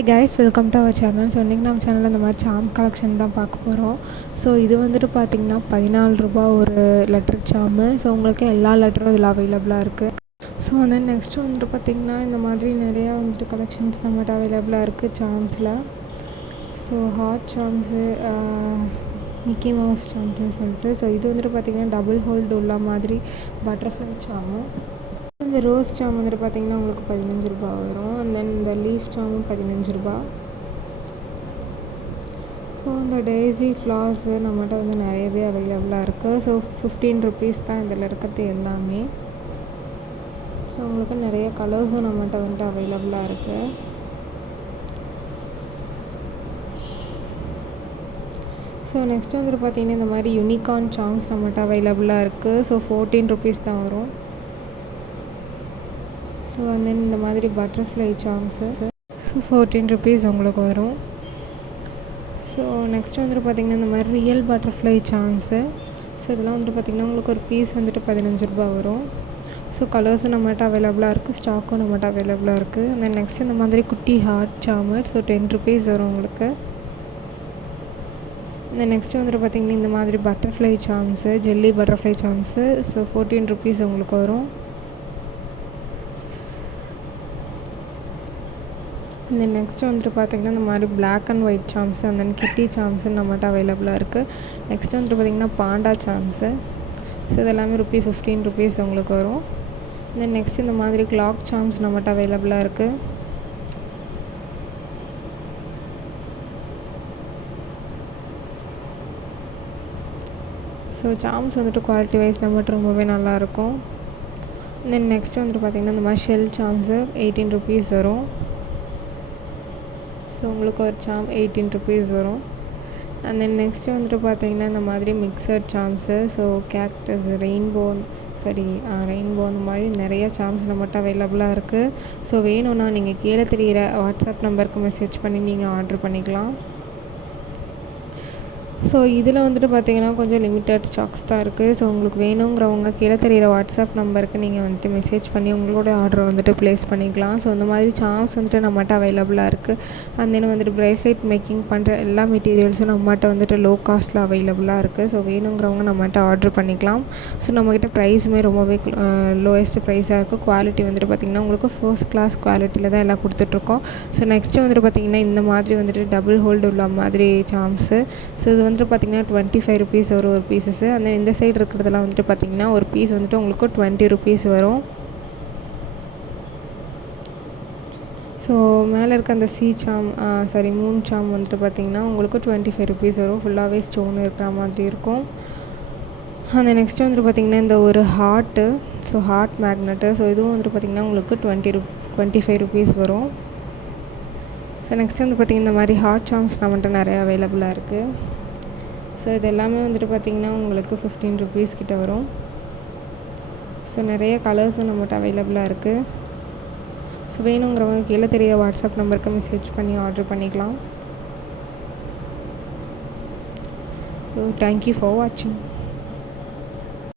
Hi guys, welcome to our channel. So இன்றைக்கி நம்ம சேனலில் இந்த மாதிரி சாம் கலெக்ஷன் தான் பார்க்க போகிறோம். ஸோ இது வந்துட்டு பார்த்திங்கன்னா 14 ரூபா ஒரு லெட்டர் சாமு. ஸோ உங்களுக்கு எல்லா லெட்டரும் இதில் அவைலபிளாக இருக்குது. ஸோ தென் நெக்ஸ்ட்டு வந்துட்டு பார்த்திங்கன்னா இந்த மாதிரி நிறையா வந்துட்டு கலெக்ஷன்ஸ் நம்மகிட்ட அவைலபிளாக இருக்குது சாம்ஸில். So hot charms, Mickey Mouse சாம்ஸ்னு சொல்லிட்டு. ஸோ இது வந்துட்டு பார்த்திங்கன்னா டபுள் ஹோல்டு உள்ள மாதிரி பட்டர்ஃப்ளை சாமு. இந்த ரோஸ் சாம் வந்துட்டு பார்த்திங்கன்னா உங்களுக்கு 15 ரூபா வரும். அண்ட் தென் இந்த லீஃப் சாமும் 15 ரூபா. ஸோ இந்த டெய்ஸி ஃப்ளார்ஸு நம்மகிட்ட வந்து நிறையவே அவைலபிளாக இருக்குது. ஸோ 15 ருபீஸ் தான் இதில் இருக்கிறது எல்லாமே. ஸோ உங்களுக்கு நிறைய கலர்ஸும் நம்மகிட்ட வந்துட்டு அவைலபிளாக இருக்குது. ஸோ நெக்ஸ்ட் வந்துட்டு பார்த்திங்கன்னா இந்த மாதிரி யூனிகார்ன் சாம்ஸ் நம்மகிட்ட அவைலபிளாக இருக்குது. ஸோ 14 ருபீஸ் தான் வரும். ஸோ அண்ட் தென் இந்த மாதிரி பட்டர்ஃப்ளை சாம்ஸு, ஸோ 14 ருபீஸ் உங்களுக்கு வரும். ஸோ நெக்ஸ்ட் வந்துட்டு பார்த்திங்கன்னா இந்த மாதிரி ரியல் பட்டர்ஃப்ளை சாம்ஸு. ஸோ இதெல்லாம் வந்துட்டு பார்த்திங்கன்னா உங்களுக்கு ஒரு பீஸ் வந்துட்டு 15 ரூபா வரும். ஸோ கலர்ஸும் நம்மகிட்ட அவைலபிளாக இருக்குது, ஸ்டாக்கும் நம்மகிட்ட அவைலபிளாக இருக்குது. அண்ட் தென் நெக்ஸ்ட் இந்த மாதிரி குட்டி ஹார்ட் சாமு. ஸோ 10 ருபீஸ் வரும் உங்களுக்கு. இந்த நெக்ஸ்ட் வந்துட்டு பார்த்திங்கன்னா இந்த மாதிரி butterfly charms, jelly butterfly charms. So 14 rupees உங்களுக்கு வரும். இந்த நெக்ஸ்ட் வந்துட்டு பார்த்திங்கன்னா இந்த மாதிரி black and white charms, and then kitty charms நம்மகிட்ட அவைலபிளாக இருக்குது. நெக்ஸ்ட் வந்துட்டு பார்த்திங்கன்னா பாண்டா சாம்ஸு. ஸோ இதெல்லாமே 15 ருபீஸ் உங்களுக்கு வரும். தென் நெக்ஸ்ட் இந்த மாதிரி கிளாக் சாம்ஸ் நம்மகிட்ட அவைலபிளாக இருக்குது. ஸோ சாம்ஸ் வந்துட்டு குவாலிட்டி வைஸ் நம்மகிட்ட ரொம்பவே நல்லாயிருக்கும். தென் நெக்ஸ்ட் வந்துட்டு பார்த்திங்கன்னா இந்த மாதிரி ஷெல் சாம்ஸு 18 ருபீஸ் வரும். ஸோ உங்களுக்கு ஒரு சாம் 18 ருபீஸ் வரும். அண்ட் தென் நெக்ஸ்ட்டு வந்துட்டு பார்த்திங்கன்னா இந்த மாதிரி mixed Sams. So cactus, rainbow அந்த மாதிரி நிறைய சாம்ஸ் நம்மகிட்ட அவைலபிளாக இருக்குது. ஸோ வேணும்னா நீங்கள் கீழே தெரிகிற வாட்ஸ்அப் நம்பருக்கு மெசேஜ் பண்ணி நீங்கள் ஆர்டர் பண்ணிக்கலாம். ஸோ இதில் வந்துட்டு பார்த்திங்கன்னா கொஞ்சம் லிமிட்டட் ஸ்டாக்ஸ் தான் இருக்குது. ஸோ உங்களுக்கு வேணுங்கிறவங்க கீழே தெரிகிற வாட்ஸ்அப் நம்பருக்கு நீங்கள் வந்துட்டு மெசேஜ் பண்ணி உங்களோட ஆர்டரை வந்துட்டு ப்ளேஸ் பண்ணிக்கலாம். ஸோ இந்த மாதிரி சாம்ஸ் வந்துட்டு நம்மகிட்ட அவைலபிளாக இருக்குது. அண்ட் தென் வந்துட்டு ப்ரேஸ்லெட் மேக்கிங் பண்ணுற எல்லா மெட்டீரியல்ஸும் நம்மகிட்ட வந்துட்டு லோ காஸ்ட்டில் அவைலபிளாக இருக்குது. ஸோ வேணுங்கிறவங்க நம்மகிட்ட ஆர்டர் பண்ணிக்கலாம். ஸோ நம்மக்கிட்ட ப்ரைஸுமே ரொம்பவே லோயஸ்ட் ப்ரைஸாக இருக்குது. குவாலிட்டி வந்துட்டு பார்த்திங்கன்னா உங்களுக்கு ஃபர்ஸ்ட் கிளாஸ் குவாலிட்டியில் தான் எல்லாம் கொடுத்துட்ருக்கோம். ஸோ நெக்ஸ்ட்டு வந்துட்டு பார்த்திங்கன்னா இந்த மாதிரி வந்துட்டு டபுள் ஹோல்டு உள்ள மாதிரி சாம்ஸு. ஸோ இது வந்துட்டு பார்த்திங்கன்னா 25 ருபீஸ் வரும் ஒரு பீஸஸ்ஸு. அந்த இந்த சைடு இருக்கிறதெல்லாம் வந்துட்டு பார்த்திங்கன்னா ஒரு பீஸ் வந்துட்டு உங்களுக்கு 20 ருபீஸ் வரும். ஸோ மேலே இருக்க அந்த மூன் சாம் வந்துட்டு பார்த்திங்கன்னா உங்களுக்கு 25 ருபீஸ் வரும். ஃபுல்லாகவே ஸ்டோன் இருக்கிற மாதிரி இருக்கும். அந்த நெக்ஸ்ட்டு வந்துட்டு பார்த்திங்கன்னா இந்த ஒரு heart, so heart magnet. So இதுவும் வந்துட்டு பார்த்திங்கன்னா உங்களுக்கு 25 ருபீஸ் வரும். ஸோ நெக்ஸ்ட் வந்து பார்த்திங்கன்னா இந்த மாதிரி ஹாட் சாம்ஸ் நம்மகிட்ட நிறையா அவைலபிளாக இருக்குது. ஸோ இது எல்லாமே வந்துட்டு பார்த்திங்கன்னா உங்களுக்கு 15 ருபீஸ் கிட்ட வரும். ஸோ நிறைய கலர்ஸும் நம்மகிட்ட அவைலபிளாக இருக்குது. ஸோ வேணுங்கிறவங்க கீழே தெரிய வாட்ஸ்அப் நம்பருக்கு மெசேஜ் பண்ணி ஆர்டர் பண்ணிக்கலாம். ஸோ தேங்க்யூ ஃபார் வாட்சிங்.